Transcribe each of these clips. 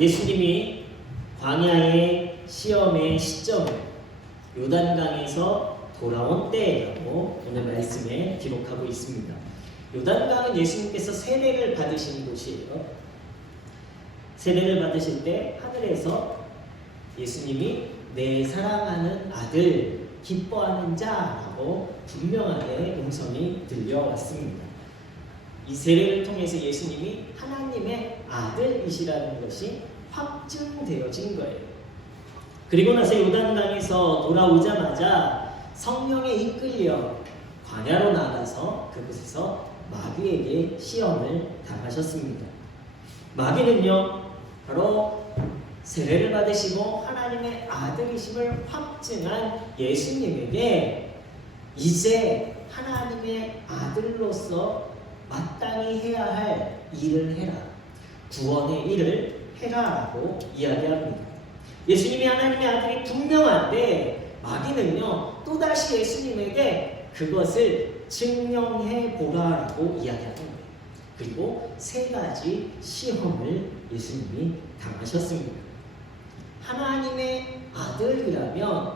예수님이 광야의 시험의 시점을 요단강에서 돌아온 때라고 오늘 말씀에 기록하고 있습니다. 요단강은 예수님께서 세례를 받으신 곳이에요. 세례를 받으실 때 하늘에서 예수님이 내 사랑하는 아들, 기뻐하는 자라고 분명하게 음성이 들려왔습니다. 이 세례를 통해서 예수님이 하나님의 아들이시라는 것이 확증되어진 거예요. 그리고 나서 요단강에서 돌아오자마자 성령에 이끌려 광야로 나가서 그곳에서 마귀에게 시험을 당하셨습니다. 마귀는요, 바로 세례를 받으시고 하나님의 아들이심을 확증한 예수님에게 이제 하나님의 아들로서 마땅히 해야 할 일을 해라, 구원의 일을 해라라고 이야기합니다. 예수님이 하나님의 아들이 분명한데 마귀는요, 또다시 예수님에게 그것을 증명해 보라라고 이야기하는 거예요. 그리고 세 가지 시험을 예수님이 당하셨습니다. 하나님의 아들이라면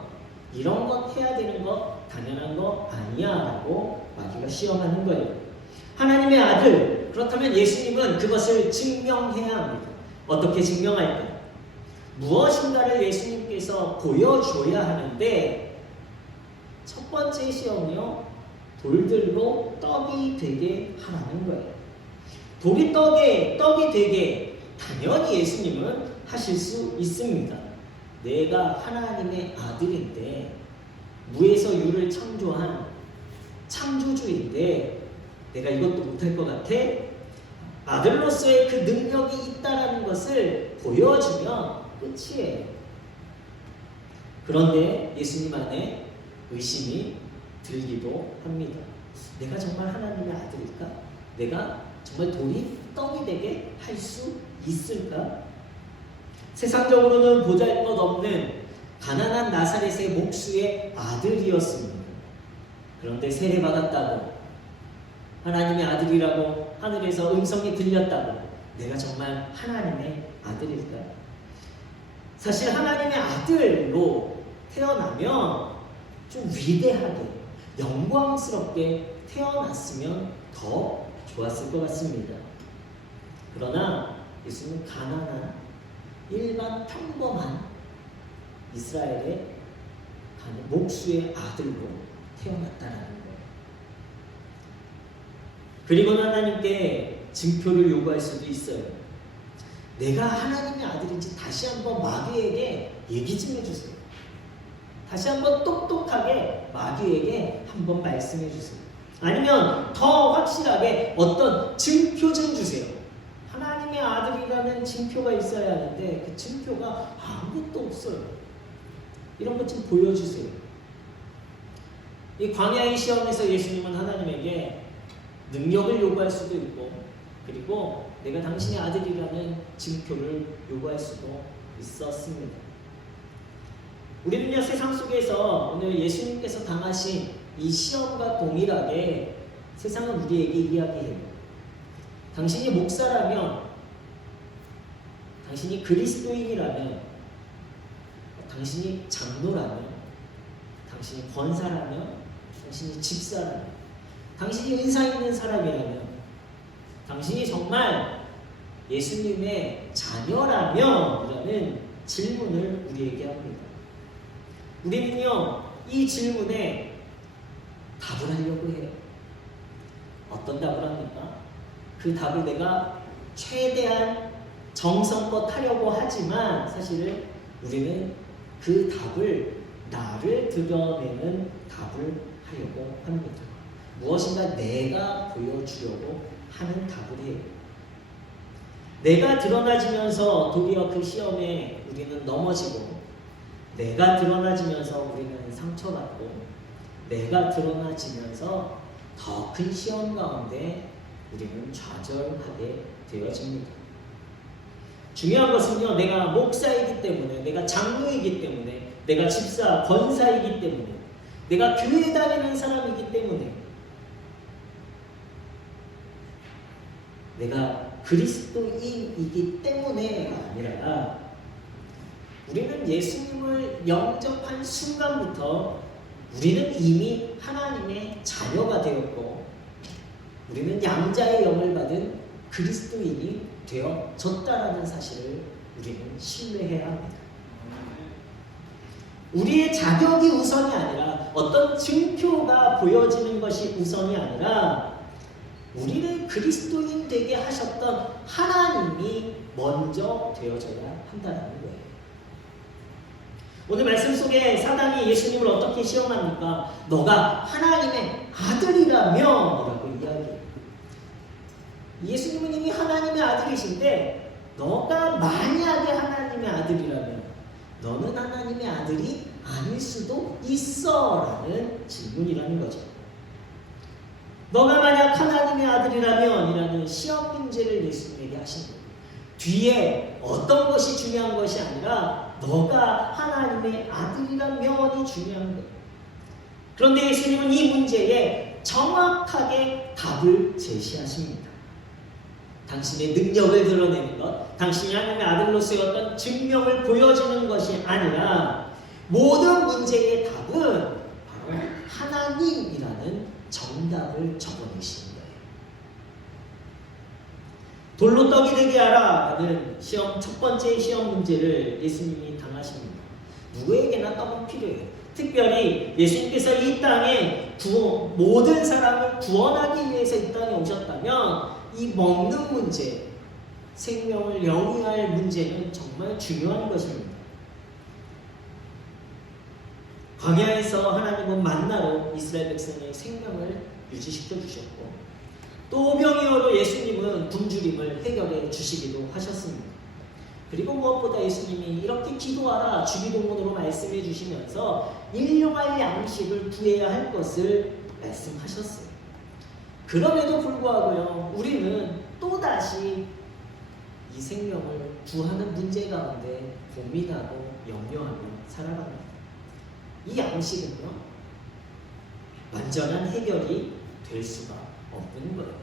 이런 것 해야 되는 거 당연한 거 아니야 라고 마귀가 시험하는 거예요. 하나님의 아들, 그렇다면 예수님은 그것을 증명해야 합니다. 어떻게 증명할까요? 무엇인가를 예수님께서 보여줘야 하는데 첫 번째 시험이요, 돌들로 떡이 되게 하라는 거예요. 돌이 떡이 되게 당연히 예수님은 하실 수 있습니다. 내가 하나님의 아들인데, 무에서 유를 창조한 창조주인데 내가 이것도 못할 것 같아? 아들로서의 그 능력이 있다는 것을 보여주면 끝이에요. 그런데 예수님 안에 의심이 들기도 합니다. 내가 정말 하나님의 아들일까? 내가 정말 돌이 떡이 되게 할 수 있을까? 세상적으로는 보잘것없는 가난한 나사렛의 목수의 아들이었습니다. 그런데 세례받았다고, 하나님의 아들이라고 하늘에서 음성이 들렸다고 내가 정말 하나님의 아들일까? 사실 하나님의 아들로 태어나면 좀 위대하게 영광스럽게 태어났으면 더 좋았을 것 같습니다. 그러나 예수님은 가난한 일반 평범한 이스라엘의 목수의 아들로 태어났다라는 거예요. 그리고는 하나님께 증표를 요구할 수도 있어요. 내가 하나님의 아들인지 다시 한번 마귀에게 얘기 좀 해주세요. 다시 한번 똑똑하게 마귀에게 한번 말씀해 주세요. 아니면 더 확실하게 어떤 증표 좀 주세요. 하나님의 아들이라는 증표가 있어야 하는데 그 증표가 아무것도 없어요. 이런 것 좀 보여주세요. 이 광야의 시험에서 예수님은 하나님에게 능력을 요구할 수도 있고, 그리고 내가 당신의 아들이라는 증표를 요구할 수도 있었습니다. 우리는요, 세상 속에서 오늘 예수님께서 당하신 이 시험과 동일하게 세상은 우리에게 이야기해요. 당신이 목사라면, 당신이 그리스도인이라면, 당신이 장로라면, 당신이 권사라면, 당신이 집사라면, 당신이 은사 있는 사람이라면, 당신이 정말 예수님의 자녀라면 이라는 질문을 우리에게 합니다. 우리는요, 이 질문에 답을 하려고 해요. 어떤 답을 합니까? 그 답을 내가 최대한 정성껏 하려고 하지만 사실은 우리는 그 답을 나를 드러내는 답을 하려고 합니다. 무엇인가 내가 보여주려고 하는 답을 해요. 내가 드러나지면서 도리어 그 시험에 우리는 넘어지고, 내가 드러나지면서 우리는 상처받고, 내가 드러나지면서 더 큰 시험 가운데 우리는 좌절하게 되어집니다. 중요한 것은요, 내가 목사이기 때문에, 내가 장로이기 때문에, 내가 집사, 권사이기 때문에, 내가 교회 다니는 사람이기 때문에 내가 그리스도인이기 때문에가 아니라 우리는 예수님을 영접한 순간부터 우리는 이미 하나님의 자녀가 되었고 우리는 양자의 영을 받은 그리스도인이 되어졌다라는 사실을 우리는 신뢰해야 합니다. 우리의 자격이 우선이 아니라 어떤 증표가 보여지는 것이 우선이 아니라 우리를 그리스도인 되게 하셨던 하나님이 먼저 되어져야 한다는 거예요. 오늘 말씀 속에 사단이 예수님을 어떻게 시험합니까? 너가 하나님의 아들이라면 이라고 이야기해요. 예수님은 이미 하나님의 아들이신데 너가 만약에 하나님의 아들이라면 너는 하나님의 아들이 아닐 수도 있어 라는 질문이라는 거죠. 너가 만약 하나님의 아들이라면 이라는 시험 문제를 예수님에게 하신 거예요. 뒤에 어떤 것이 중요한 것이 아니라 너가 하나님의 아들이라면이 중요한 거예요. 그런데 예수님은 이 문제에 정확하게 답을 제시하십니다. 당신의 능력을 드러내는 것, 당신이 하나님의 아들로서의 어떤 증명을 보여주는 것이 아니라 모든 문제의 답은 바로 하나님이라는 정답을 적어내시는 거예요. 돌로 떡이 되게 하라는 첫 번째 시험 문제를 예수님이 당하십니다. 누구에게나 떡은 필요해요. 특별히 예수님께서 이 땅에 모든 사람을 구원하기 위해서 이 땅에 오셨다면 이 먹는 문제, 생명을 영위할 문제는 정말 중요한 것입니다. 광야에서 하나님은 만나로 이스라엘 백성의 생명을 유지시켜 주셨고 또 오병이어로 예수님은 굶주림을 해결해 주시기도 하셨습니다. 그리고 무엇보다 예수님이 이렇게 기도하라 주기도문으로 말씀해 주시면서 일용할 양식을 구해야 할 것을 말씀하셨어요. 그럼에도 불구하고요, 우리는 또다시 이 생명을 구하는 문제 가운데 고민하고 염려하며 살아갑니다. 이 양식은요, 완전한 해결이 될 수가 없는 거예요.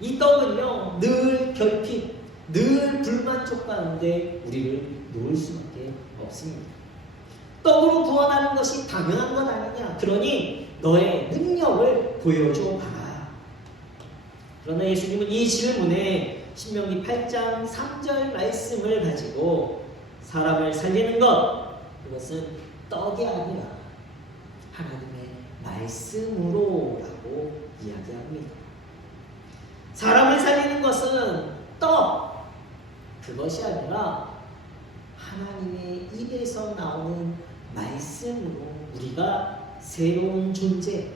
이 떡은요, 늘 결핍, 늘 불만족 가운데 우리를 놓을 수밖에 없습니다. 떡으로 구원하는 것이 당연한 건 아니냐? 그러니 너의 능력을 보여줘 봐라. 그러나 예수님은 이 질문에 신명기 8장 3절 말씀을 가지고 사람을 살리는 것, 그것은 떡이 아니라 하나님의 말씀으로 라고 이야기합니다. 사람을 살리는 것은 떡, 그것이 아니라 하나님의 입에서 나오는 말씀으로 우리가 새로운 존재,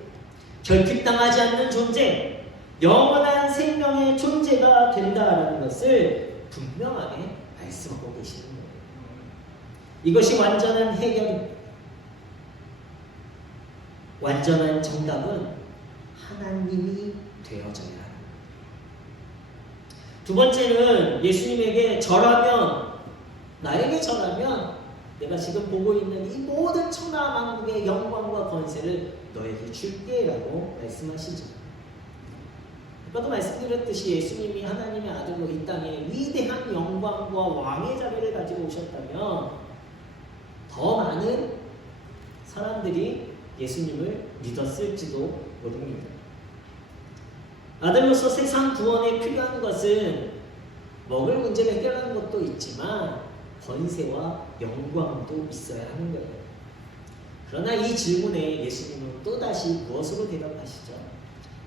결핍당하지 않는 존재, 영원한 생명의 존재가 된다는 것을 분명하게 말씀하고 계시는 거예요. 이것이 완전한 해결입니다. 완전한 정답은 하나님이 되어져야 합니다. 두 번째는 예수님에게 절하면, 나에게 절하면 내가 지금 보고 있는 이 모든 천하만국의 영광과 권세를 너에게 줄게 라고 말씀하시죠. 아까도 말씀드렸듯이 예수님이 하나님의 아들로 이 땅에 위대한 영광과 왕의 자리를 가지고 오셨다면 더 많은 사람들이 예수님을 믿었을지도 모릅니다. 아들로서 세상 구원에 필요한 것은 먹을 문제를 해결하는 것도 있지만 권세와 영광도 있어야 하는 거예요. 그러나 이 질문에 예수님은 또다시 무엇으로 대답하시죠?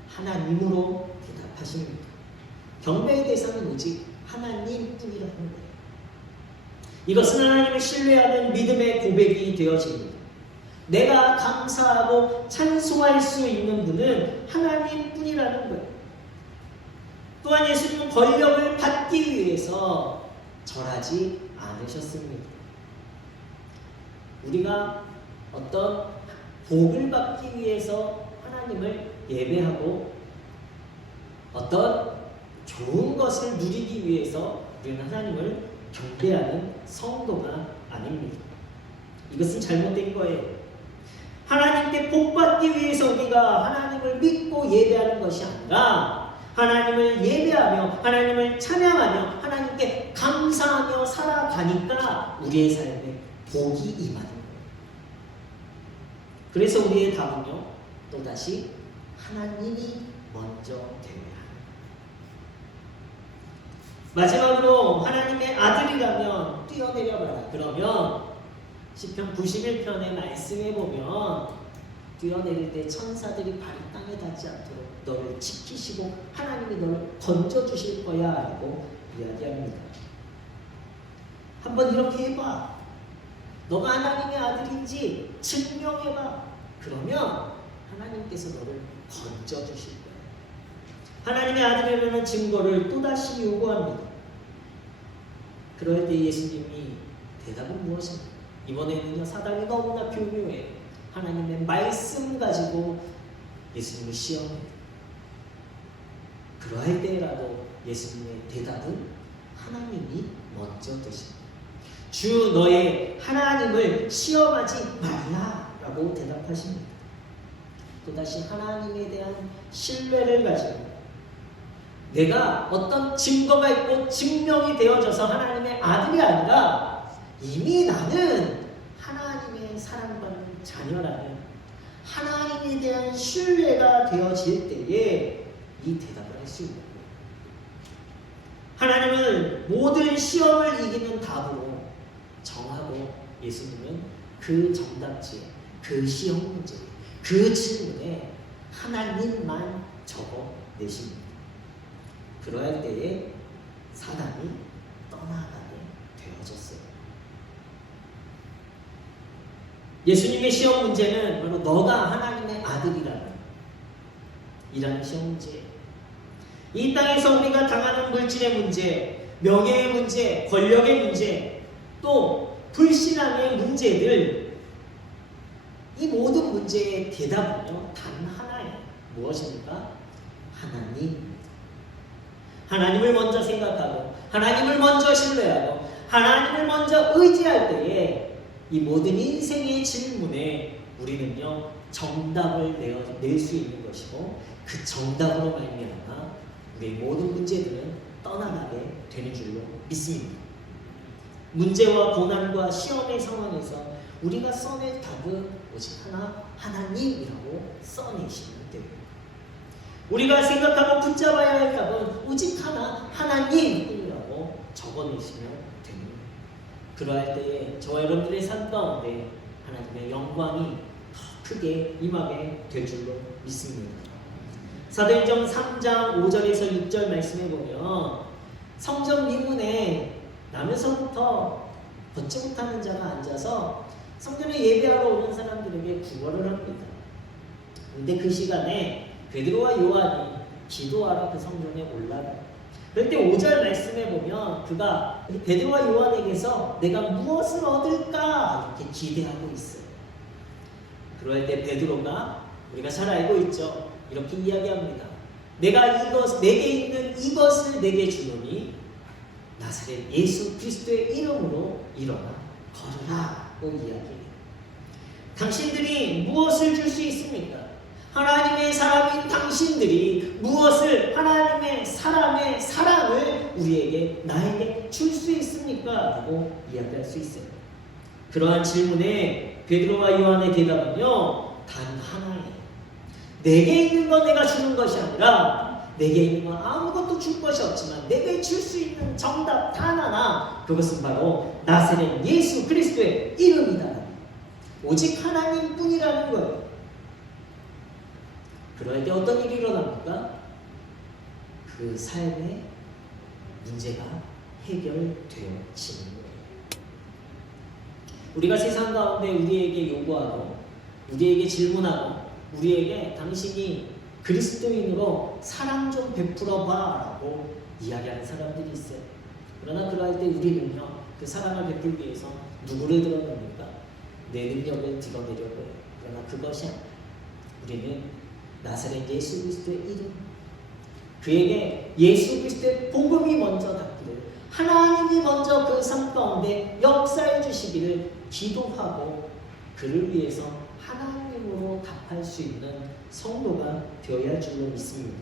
하나님으로 대답하십니다. 경배의 대상은 오직 하나님뿐이라는 거예요. 이것은 하나님을 신뢰하는 믿음의 고백이 되어집니다. 내가 감사하고 찬송할 수 있는 분은 하나님뿐이라는 거예요. 또한 예수님은 권력을 받기 위해서 절하지 않으셨습니다. 우리가 어떤 복을 받기 위해서 하나님을 예배하고 어떤 좋은 것을 누리기 위해서 우리는 하나님을 경배하는 성도가 아닙니다. 이것은 잘못된 거예요. 하나님께 복 받기 위해서 우리가 하나님을 믿고 예배하는 것이 아니라 하나님을 예배하며 하나님을 찬양하며 하나님께 감사하며 살아가니까 우리의 삶에 복이 임하는 거예요. 그래서 우리의 답은요, 또다시 하나님이 먼저 되어야 합니다. 마지막으로 하나님의 아들이라면 뛰어내려가라. 그러면 시편 91편의 말씀에 보면 뛰어내릴 때 천사들이 발이 땅에 닿지 않도록 너를 지키시고 하나님이 너를 건져주실 거야 라고 이야기합니다. 한번 이렇게 해봐. 너가 하나님의 아들인지 증명해봐. 그러면 하나님께서 너를 건져주실 거야. 하나님의 아들이라는 증거를 또다시 요구합니다. 그럴 때 예수님이 대답은 무엇입니까? 이번에는요, 사단이 너무나 교묘해요. 하나님의 말씀 가지고 예수님을 시험해요. 그러할 때라도 예수님의 대답은 하나님이 먼저 되십니다. 주 너의 하나님을 시험하지 말라 라고 대답하십니다. 또다시 하나님에 대한 신뢰를 가지고 내가 어떤 증거가 있고 증명이 되어져서 하나님의 아들이 아니라 이미 나는 하나님의 사랑받는 자녀라는 하나님에 대한 신뢰가 되어질 때에 이 대답을 할 수 있는 거예요. 하나님은 모든 시험을 이기는 답으로 정하고 예수님은 그 정답지에 그 시험 문제에 그 질문에 하나님만 적어내십니다. 그러할 때에 사단이 떠나가게 되어졌어요. 예수님의 시험 문제는 바로 너가 하나님의 아들이라는 시험 문제예요. 이 땅에서 우리가 당하는 물질의 문제, 명예의 문제, 권력의 문제, 또 불신앙의 문제들, 이 모든 문제의 대답은요, 단 하나예요. 무엇입니까? 하나님. 하나님을 먼저 생각하고 하나님을 먼저 신뢰하고 하나님을 먼저 의지할 때에 이 모든 인생의 질문에 우리는요, 정답을 낼 수 있는 것이고 그 정답으로 말미암아 우리의 모든 문제들은 떠나가게 되는 줄로 믿습니다. 문제와 고난과 시험의 상황에서 우리가 써낼 답은 오직 하나, 하나님이라고 써내시면 됩니다. 우리가 생각하고 붙잡아야 할 답은 오직 하나, 하나님이라고 적어내시면 됩니다. 그러할 때에 저와 여러분들의 삶 가운데 하나님의 영광이 더 크게 임하게 될 줄로 믿습니다. 사도행전 3장 5절에서 6절 말씀해 보면 성전 미문에 나면서부터 걷지 못하는 자가 앉아서 성전에 예배하러 오는 사람들에게 구걸을 합니다. 근데 그 시간에 베드로와 요한이 기도하러 그 성전에 올라가요. 그럴 때 5절 말씀에 보면 그가 베드로와 요한에게서 내가 무엇을 얻을까 이렇게 기대하고 있어요. 그럴 때 베드로가 우리가 잘 알고 있죠. 이렇게 이야기합니다. 내게 있는 이것을 내게 주노니 나사렛 예수 그리스도의 이름으로 일어나 걸으라고 이야기해요. 당신들이 무엇을 줄 수 있습니까? 하나님의 사람인 당신들이 무엇을 하나님의 사람의 사랑을 우리에게 나에게 줄 수 있습니까? 라고 이야기할 수 있어요. 그러한 질문에 베드로와 요한의 대답은요, 단 하나예요. 내게 있는 건 내가 주는 것이 아니라 내게 있는 건 아무것도 줄 것이 없지만 내게 줄 수 있는 정답 단 하나, 그것은 바로 나사렛 예수 그리스도의 이름이다. 오직 하나님뿐이라는 거예요. 그럴 때 어떤 일이 일어납니까? 그 삶의 문제가 해결되어지는 거예요. 우리가 세상 가운데 우리에게 요구하고 우리에게 질문하고 우리에게 당신이 그리스도인으로 사랑 좀 베풀어 봐라고 이야기하는 사람들이 있어요. 그러나 그럴 때 우리는요, 그 사랑을 베풀기 위해서 누구를 드러냅니까? 내 능력을 드러내려고 해요. 그러나 그것이 아니라 우리는 나사렛 예수 그리스도의 이름, 그에게 예수 그리스도의 복음이 먼저 닿기를, 하나님이 먼저 그 삶 가운데 역사해 주시기를 기도하고 그를 위해서 하나님으로 답할 수 있는 성도가 되어야 할 줄로 믿습니다.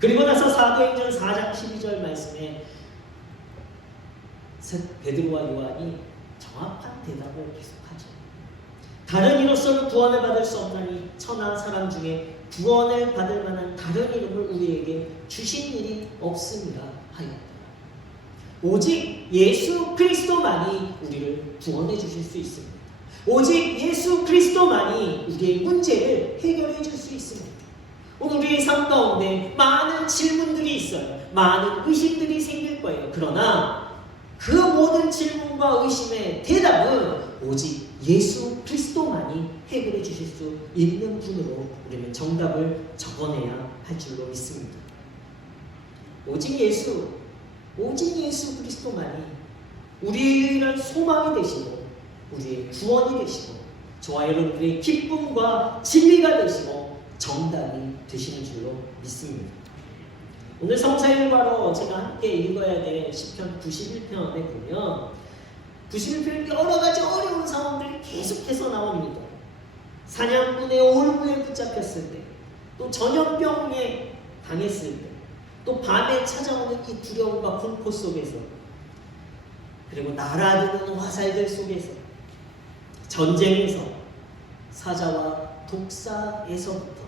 그리고 나서 사도행전 4장 12절 말씀에 베드로와 요한이 정확한 대답을 계속하죠. 다른 이로서는 구원을 받을 수 없나니 천하 사람 중에 구원을 받을 만한 다른 이름을 우리에게 주신 일이 없음이라 하였다. 오직 예수 그리스도만이 우리를 구원해 주실 수 있습니다. 오직 예수 그리스도만이 우리의 문제를 해결해 줄 수 있습니다. 오늘 우리의 삶 가운데 많은 질문들이 있어요. 많은 의심들이 생길 거예요. 그러나 그 모든 질문과 의심의 대답은 오직 예수 그리스도만이 해결해 주실 수 있는 분으로 우리는 정답을 적어내야 할 줄로 믿습니다. 오직 예수 그리스도만이 우리의 소망이 되시고 우리의 구원이 되시고 저와 여러분들의 기쁨과 진리가 되시고 정답이 되시는 줄로 믿습니다. 오늘 성사일과로 제가 함께 읽어야 될 시편 91편에 보면 91편에 여러 가지 어려운 상황들이 계속해서 나옵니다. 사냥꾼의 올무에 붙잡혔을 때, 또 전염병에 당했을 때, 또 밤에 찾아오는 이 두려움과 공포 속에서, 그리고 날아드는 화살들 속에서, 전쟁에서, 사자와 독사에서부터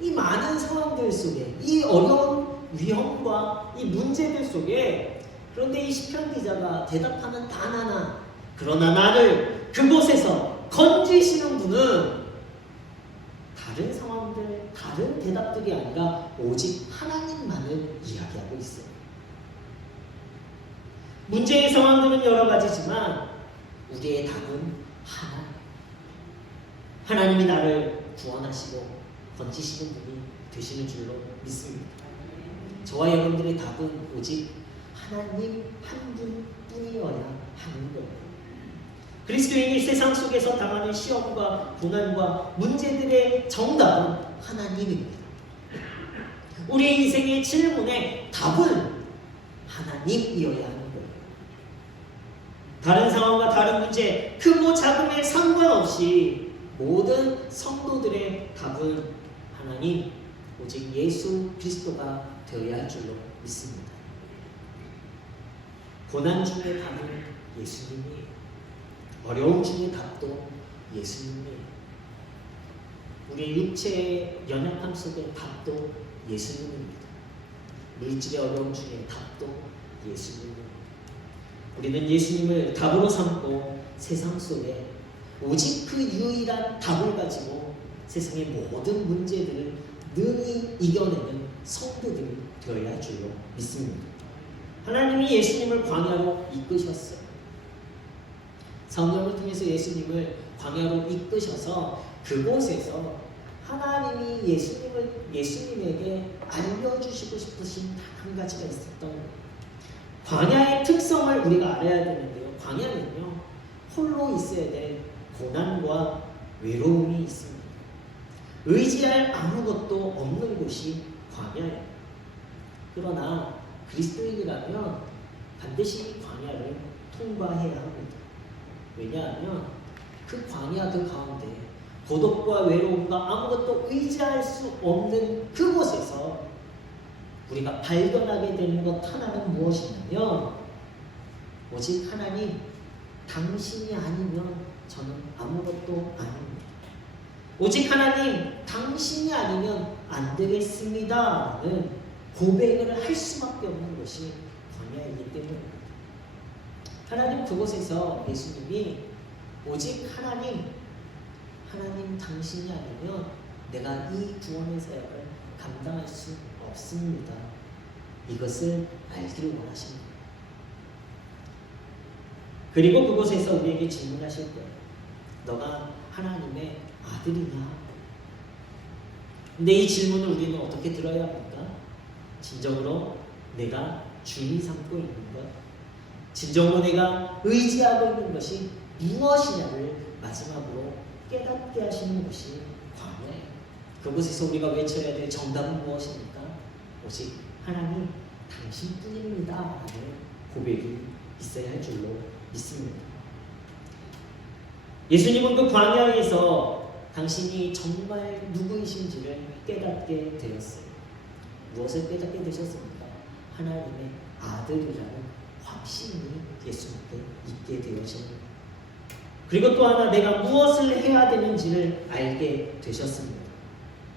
이 많은 상황들 속에, 이 어려운 위험과 이 문제들 속에, 그런데 이 시편 기자가 대답하는 단 하나, 그러나 나를 그곳에서 건지시는 분은 다른 상황들, 다른 대답들이 아니라 오직 하나님만을 이야기하고 있어요. 문제의 상황들은 여러 가지지만 우리의 답은 하나. 하나님이 나를 구원하시고 건지시는 분이 되시는 줄로 믿습니다. 저와 여러분들의 답은 오직 하나님 한 분뿐이어야 하는 거예요. 그리스도인이 세상 속에서 당하는 시험과 고난과 문제들의 정답은 하나님입니다. 우리의 인생의 질문의 답은 하나님이어야 하는 거예요. 다른 상황과 다른 문제, 크고 작음에 상관없이 모든 성도들의 답은 하나님, 오직 예수 그리스도가 되어야 할 줄로 믿습니다. 고난 중의 답은 예수님이에요. 어려움 중의 답도 예수님이에요. 우리 육체의 연약함 속의 답도 예수님입니다. 물질의 어려움 중의 답도 예수님입니다. 우리는 예수님을 답으로 삼고 세상 속에 오직 그 유일한 답을 가지고 세상의 모든 문제들을 능히 이겨내는 성도들이 되어야 할 줄로 믿습니다. 하나님이 예수님을 광야로 이끄셨어요. 성경을 통해서 예수님을 광야로 이끄셔서 그곳에서 하나님이 예수님에게 알려주시고 싶으신 단 한 가지가 있었던 거예요. 광야의 특성을 우리가 알아야 되는데요. 광야는요, 홀로 있어야 될 고난과 외로움이 있습니다. 의지할 아무것도 없는 곳이 광야예요. 그러나 그리스도인이라면 반드시 광야를 통과해야 합니다. 왜냐하면 그 광야 그 가운데 고독과 외로움과 아무것도 의지할 수 없는 그곳에서 우리가 발견하게 되는 것 하나는 무엇이냐면 오직 하나님, 당신이 아니면 저는 아무것도 아닙니다. 오직 하나님, 당신이 아니면 안 되겠습니다 라는 고백을 할 수밖에 없는 것이 광야이기 때문입니다. 하나님 그곳에서 예수님이 오직 하나님 당신이 아니면 내가 이 구원의 사역을 감당할 수 없습니다. 이것을 알기를 원하십니다. 그리고 그곳에서 우리에게 질문하실 거예요. 너가 하나님의 아들이냐? 근데 이 질문을 우리는 어떻게 들어야 합니까? 진정으로 내가 주인 삼고 있는 것, 진정으로 내가 의지하고 있는 것이 무엇이냐를 마지막으로 깨닫게 하시는 것이 광야예요. 그곳에서 우리가 외쳐야 될 정답은 무엇입니까? 오직 하나님 당신뿐입니다 라는 고백이 있어야 할 줄로 믿습니다. 예수님은 그 광야에서 당신이 정말 누구이신지를 깨닫게 되었어요. 무엇을 깨닫게 되셨습니까? 하나님의 아들이라는 확신이 예수님께 있게 되어집니다. 그리고 또 하나 내가 무엇을 해야 되는지를 알게 되셨습니다.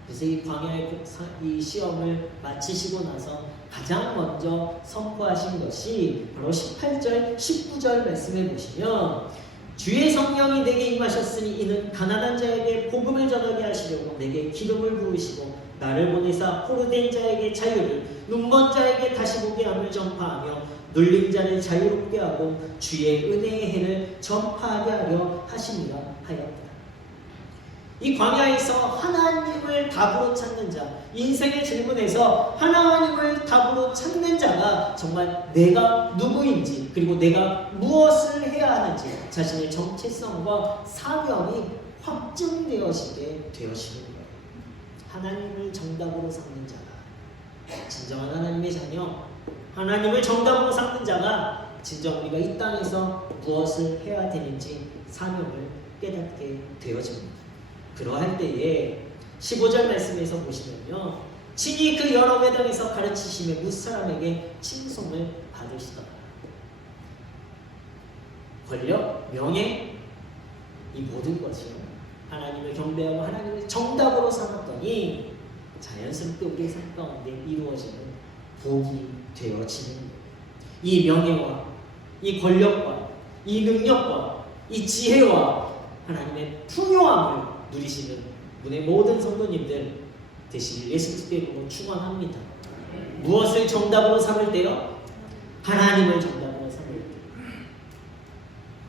그래서 이 광야의 이 시험을 마치시고 나서 가장 먼저 선포하신 것이 바로 18절, 19절 말씀해 보시면 주의 성령이 내게 임하셨으니 이는 가난한 자에게 복음을 전하게 하시려고 내게 기름을 부으시고 나를 보내사 포로된 자에게 자유를 눈먼 자에게 다시 보게 함을 전파하며 눌린 자를 자유롭게 하고 주의 은혜의 해를 전파하게 하려 하심이라 하였다. 이 광야에서 하나님을 답으로 찾는 자, 인생의 질문에서 하나님을 답으로 찾는 자가 정말 내가 누구인지 그리고 내가 무엇을 해야 하는지 자신의 정체성과 사명이 확증되어지게 되어지는 거예요. 하나님을 정답으로 삼는 자가 진정한 하나님의 자녀, 하나님을 정답으로 삼는 자가 진정 우리가 이 땅에서 무엇을 해야 되는지 사명을 깨닫게 되어집니다. 그러할 때에 15절 말씀에서 보시면요, 친히 그 여러 회당에서 가르치심에 무사람에게 칭송을 받으시더라. 권력, 명예, 이 모든 것이요 하나님을 경배하고 하나님을 정답으로 삼았더니 자연스럽게 우리의 삶 가운데 이루어지는 복이 되어지는 거예요. 이 명예와 이 권력과 이 능력과 이 지혜와 하나님의 풍요함을 누리시는 분의 모든 성도님들 되시길 예수 그리스도 이름으로 축원합니다. 무엇을 정답으로 삼을 때요? 하나님을 정답으로 삼을 때.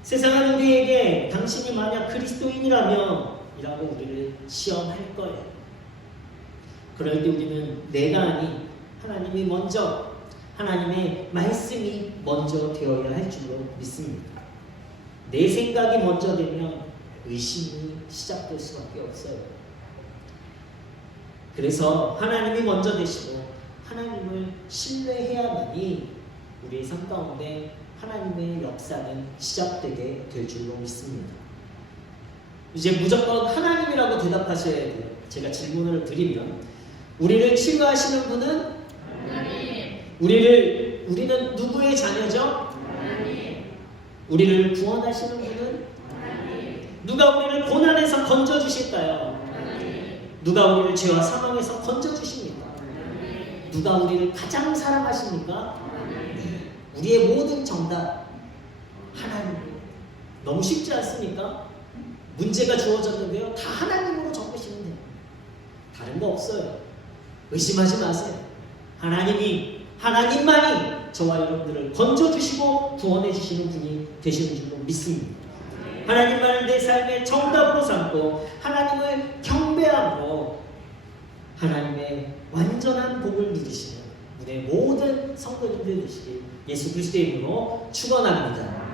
세상은 우리에게 당신이 만약 그리스도인이라면 이라고 우리를 시험할 거예요. 그럴 때 우리는 내가 아닌 하나님이 먼저, 하나님의 말씀이 먼저 되어야 할 줄로 믿습니다. 내 생각이 먼저 되면 의심이 시작될 수밖에 없어요. 그래서 하나님이 먼저 되시고 하나님을 신뢰해야만이 우리의 삶 가운데 하나님의 역사는 시작되게 될 줄로 믿습니다. 이제 무조건 하나님이라고 대답하셔야 돼요. 제가 질문을 드리면 우리를 치유하시는 분은 하나님. 우리는 누구의 자녀죠? 하나님. 우리를 구원하시는 분은 하나님. 누가 우리를 고난에서 건져주실까요? 하나님. 누가 우리를 죄와 사망에서 건져주십니까? 하나님. 누가 우리를 가장 사랑하십니까? 하나님. 우리의 모든 정답 하나님. 너무 쉽지 않습니까? 문제가 주어졌는데요, 다 하나님으로 적으시면 돼요. 다른 거 없어요. 의심하지 마세요. 하나님만이 저와 여러분들을 건져주시고 구원해주시는 분이 되시는 줄로 믿습니다. 하나님만을 내 삶의 정답으로 삼고 하나님을 경배함으로 하나님의 완전한 복을 누리시는 우리의 모든 성도님들 되시길 예수 그리스도의 이름으로 축원합니다.